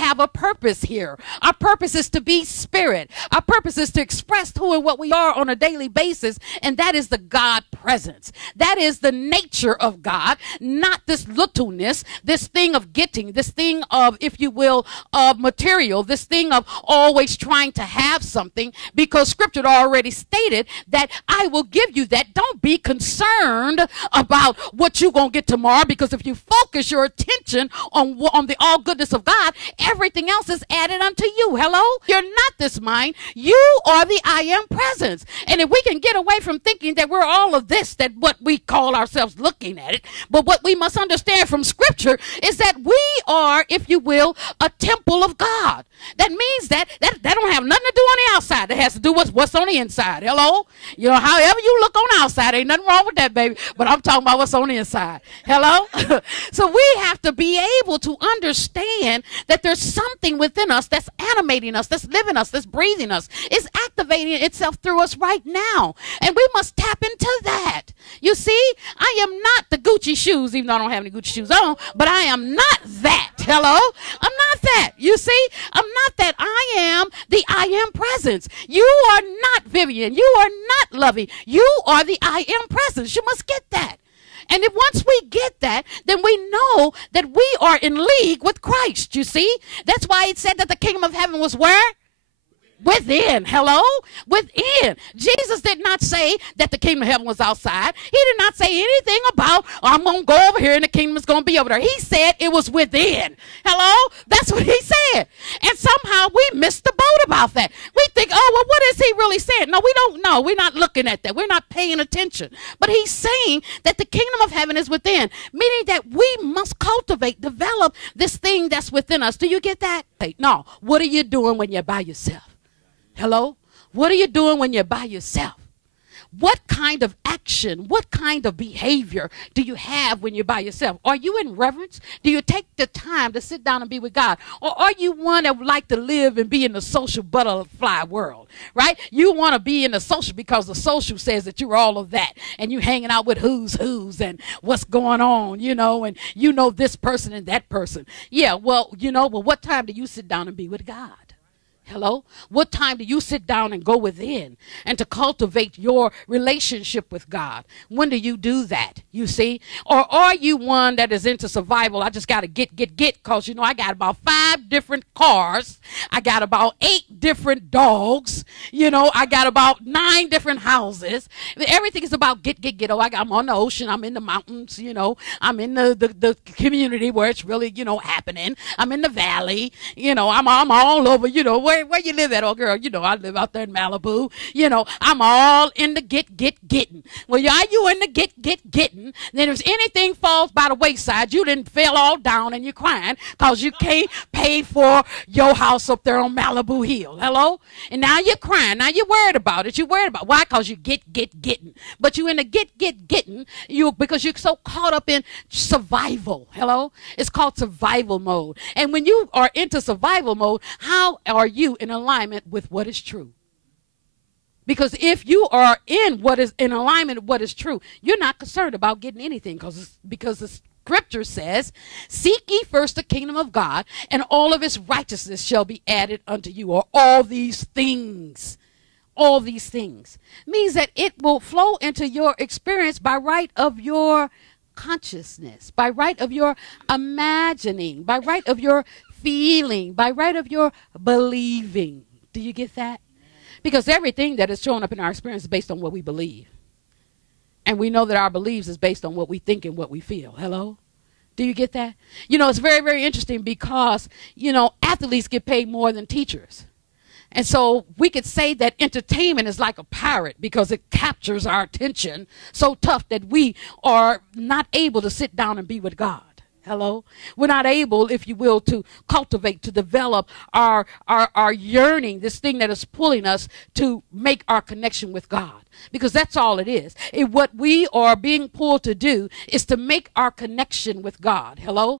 have a purpose here. Our purpose is to be spirit. Our purpose is to express who and what we are on a daily basis, and that is the God presence. That is the nature of God, not this littleness, this thing of getting, this thing of, if you will, of material, this thing of always trying to have something, because scripture already stated that I will give you that. Don't be concerned about what you're going to get tomorrow, because if you focus your attention on the all goodness of God, everything else is added unto you. Hello? You're not this mind. You are the I am presence. And if we can get away from thinking that we're all of this, that what we call ourselves looking at it, but what we must understand from scripture is that we are, if you will, a temple of God. That means that don't have nothing to do on the outside. That has to do with what's on the inside. Hello? You know, however you look on the outside, ain't nothing wrong with that, baby. But I'm talking about what's on the inside. Hello? So we have to be able to understand that there's something within us that's animating us, that's living us, that's breathing us. It's activating itself through us right now. And we must tap into that. You see, I am not the Gucci shoes, even though I don't have any Gucci shoes on, but I am not that. Hello? I'm not that. You see, I'm not that. I am the I am presence. You are not Vivian. You are not Lovey. You are the I am presence. You must get that. And if once we get that, then we know that we are in league with Christ, you see. That's why it said that the kingdom of heaven was where? Within. Hello? Within. Jesus did not say that the kingdom of heaven was outside. He did not say anything about, I'm going to go over here and the kingdom is going to be over there. He said it was within. Hello? That's what he said. And somehow we missed the boat about that. We think, oh, well, what is he really saying? No, we don't know. We're not looking at that. We're not paying attention. But he's saying that the kingdom of heaven is within, meaning that we must cultivate, develop this thing that's within us. Do you get that? No. What are you doing when you're by yourself? Hello? What are you doing when you're by yourself? What kind of action, what kind of behavior do you have when you're by yourself? Are you in reverence? Do you take the time to sit down and be with God? Or are you one that would like to live and be in the social butterfly world, right? You want to be in the social because the social says that you're all of that. And you're hanging out with who's and what's going on, you know, and you know this person and that person. Yeah, well, you know, but what time do you sit down and be with God? Hello? What time do you sit down and go within and to cultivate your relationship with God? When do you do that? You see? Or are you one that is into survival? I just got to get, because, you know, I got about 5 different cars. I got about 8 different dogs. You know, I got about 9 different houses. Everything is about get. Oh, I'm on the ocean. I'm in the mountains, you know. I'm in the community where it's really, you know, happening. I'm in the valley. You know, I'm all over, you know, where you live at, oh girl, you know, I live out there in Malibu. You know, I'm all in the getting. Well, are you in the getting? Then if anything falls by the wayside, you didn't fell all down and you're crying because you can't pay for your house up there on Malibu Hill. Hello? And now you're crying. Now you're worried about it. You're worried about why? Because you getting. But you in the getting, because you're so caught up in survival. Hello? It's called survival mode. And when you are into survival mode, how are you in alignment with what is true? Because if you are in what is in alignment with what is true, you're not concerned about getting anything, because the scripture says, seek ye first the kingdom of God, and all of his righteousness shall be added unto you. Or all these things means that it will flow into your experience by right of your consciousness, by right of your imagining, by right of your feeling, by right of your believing. Do you get that? Because everything that is showing up in our experience is based on what we believe. And we know that our beliefs is based on what we think and what we feel. Hello? Do you get that? You know, it's very, very interesting because, you know, athletes get paid more than teachers. And so we could say that entertainment is like a pirate because it captures our attention so tough that we are not able to sit down and be with God. Hello? We're not able, if you will, to cultivate, to develop our yearning, this thing that is pulling us to make our connection with God. Because that's all it is. What we are being pulled to do is to make our connection with God. Hello?